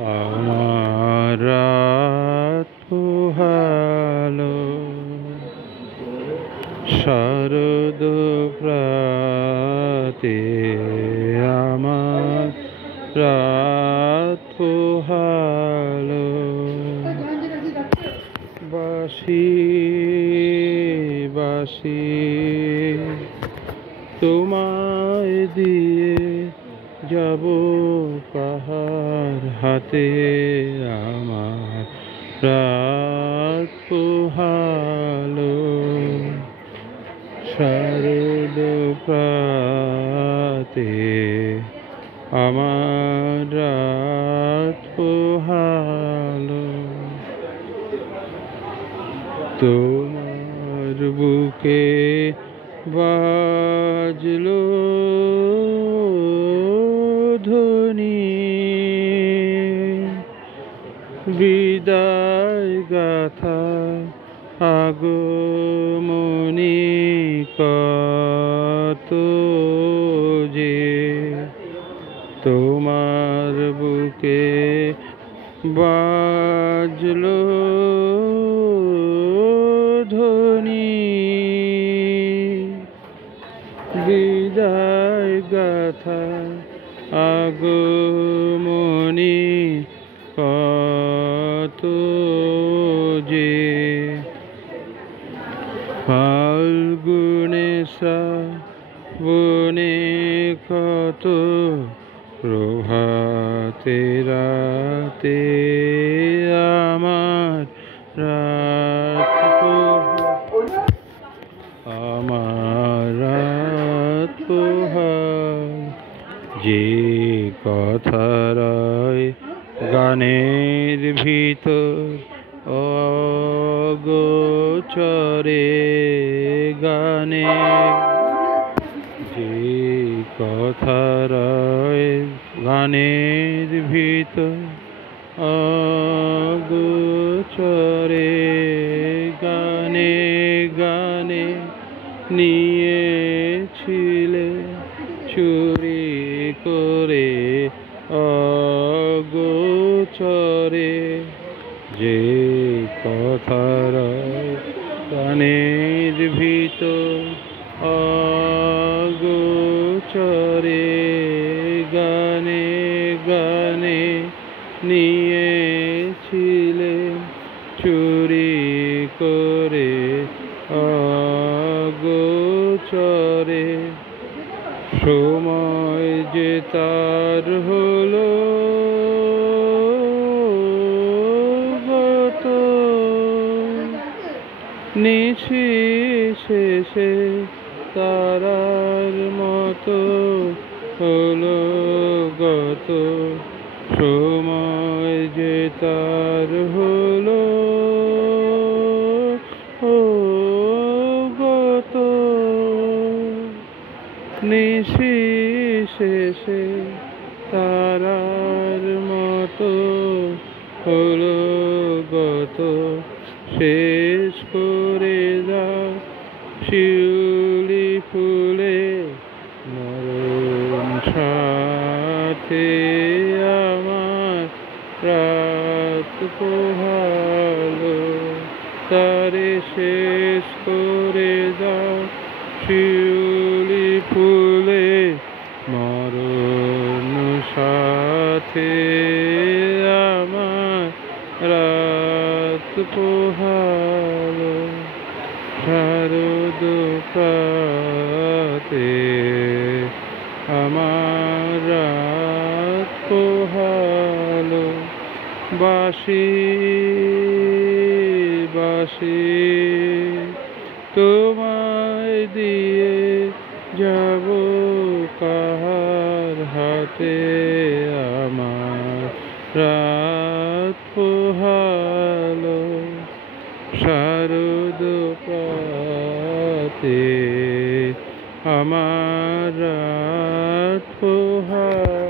আমার রাত পোহালো শরদ প্রাতে, আমার রাত পোহালো। বাঁশি বাঁশি তোমায় দিয়ে যাব কাহার হাতে, আমার রাত পোহালো শারদ প্রাতে, আমার রাত পোহালো। তোমার বুকে বাজলো ধ্বনি, বিদায় গাথা আগমনী কত যে, তোমার বুকে বাজলো ধ্বনি, বিদায় গাথা আগমনী কত যে, ফাল্গুনে শ্রাবণে কত প্রভাতে রাতে, আমার রাত আমার রাত পোহাল। যে কথা রয় গানের ভিতর অগোচরে, গানে যে কথা রয় গানের ভিতর অগোচরে, গানে গানে নিয়েছিলে চুরি করে অগোচরে, যে কথার কানের ভিতর অগোচরে, গানে গানে নিয়েছিলে চুরি করে অগোচরে, সময় যে তার হলো গত, নিশি শেষে তারার মতো হলো গত, সময় যে তার হলো গত, নিশি শেষে তারার মতো হলো গত, শেষ করে দাও শিউলি ফুলে মরণ সাথে, আমার রাত পোহালো তারে শেষ করে দাও শিউলি ফুলে মরণ সাথে, আমার রাত পোহালো শারদ প্রাতে, আমার রাত পোহালো। বাঁশি বাঁশি তোমায় দিয়ে যাব কাহার হাতে, আমার রাত পোহালো শারদ প্রাতে, আমার রাত পোহালো।